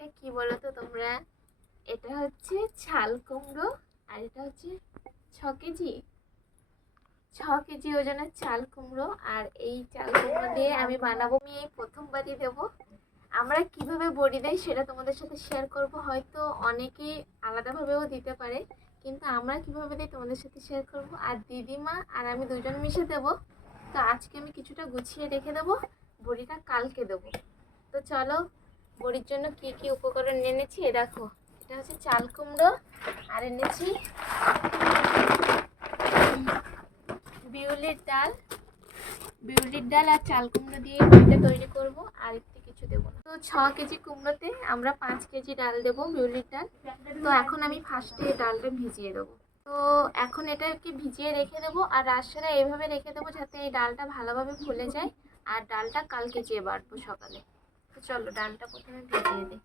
এটা কি বলো তো তোমরা? এটা হচ্ছে ছাল কুমড়ো আর এটা হচ্ছে ছ কেজি। ছ কেজি ওজনের চাল কুমড়ো আর এই চাল কুমড়ো দিয়ে আমি বানাবো, আমি এই প্রথমবারই দেবো। আমরা কীভাবে বড়ি দেয় সেটা তোমাদের সাথে শেয়ার করব। হয়তো অনেকেই আলাদাভাবেও দিতে পারে, কিন্তু আমরা কীভাবে দিই তোমাদের সাথে শেয়ার করব। আর দিদিমা আর আমি দুজন মিশে দেবো। তো আজকে আমি কিছুটা গুছিয়ে রেখে দেবো, বড়িটা কালকে দেবো। তো চলো বড়ির জন্য কি কি উপকরণ এনেছি? এ দেখো, এটা হচ্ছে চাল কুমড়ো, আর এনেছি বিউলির ডাল। বিউলির ডাল আর চাল কুমড়ো দিয়ে বড়িটা তৈরি করব, আর একটু কিছু দেবো তো ছ কেজি কুমড়োতে আমরা পাঁচ কেজি ডাল দেবো বিউলির ডাল। তো এখন আমি ফার্স্টে ডালটা ভিজিয়ে দেবো। তো এখন এটাকে ভিজিয়ে রেখে দেবো, আর রাতসারা এইভাবে রেখে দেবো যাতে এই ডালটা ভালোভাবে ফুলে যায়। আর ডালটা কালকে যেয়ে বাড়বো সকালে। চলো ডালটা প্রথমে ভিজিয়ে দিই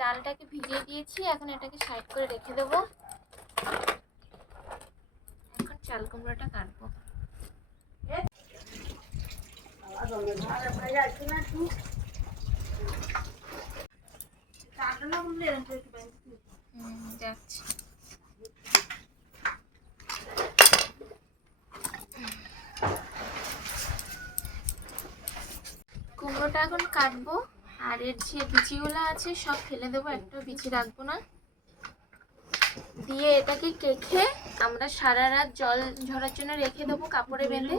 ডালটাকে ভিজিয়ে দিয়েছি এখন এটাকে সাইড করে রেখে দেবো। এখন চাল কুমড়োটা কাটবো। হুম, কুমড়োটা এখন কাটবো, আর এর যে বিচিগুলো আছে সব ফেলে দেবো, একটা বিচি রাখব না। দিয়ে এটাকে কেখে আমরা সারা রাত জল ঝরার জন্য রেখে দেবো কাপড়ে বেঁধে,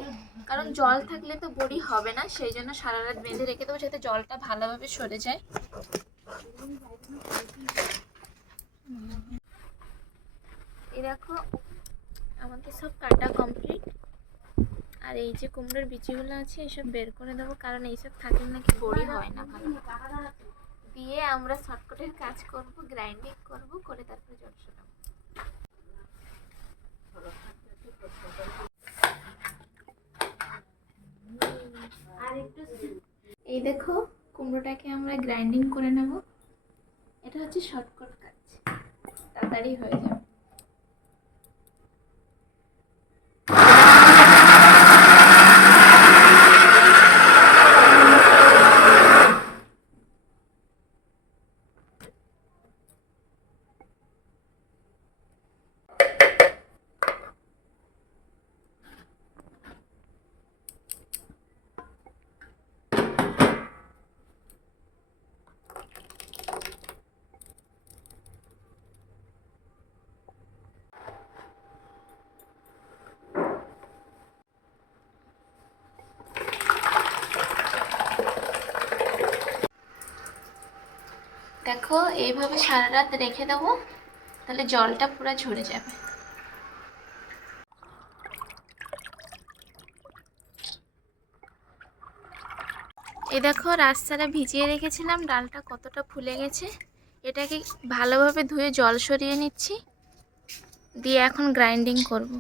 কারণ জল থাকলে তো বড়ি হবে না, সেই জন্য সারা রাত বেঁধে রেখে দেবো, যাতে জলটা ভালোভাবে সরে যায়। দেখো, আমাদের সব কাটা কমপ্লিট আর এই যে কুমড়োর বিচিগুলো আছে, এসব বের করে দেবো, কারণ এইসব থাকলে নাকি, বড়ি হয় না ভালো। দিয়ে আমরা শর্টকাটের কাজ করব গ্রাইন্ডিং করব, করে তারপরে জল শোনাবো এই দেখো কুমড়োটাকে আমরা গ্রাইন্ডিং করে নেব। এটা হচ্ছে শর্টকাট কাজ। তাড়াতাড়ি হয়ে যাবে। দেখো, এইভাবে সারা রাত রেখে দেবো, তাহলে জলটা পুরো ঝরে যাবে। এই দেখো, রাস্তাটা ভিজিয়ে রেখেছিলাম, ডালটা কতটা ফুলে গেছে। এটাকে ভালোভাবে ধুয়ে জল সরিয়ে নিচ্ছি, দিয়ে এখন গ্রাইন্ডিং করব।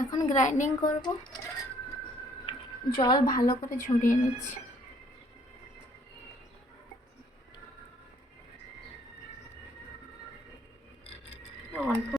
এখন গ্রাইন্ডিং করব, জল ভালো করে ঝরিয়ে নিচ্ছি। অল্প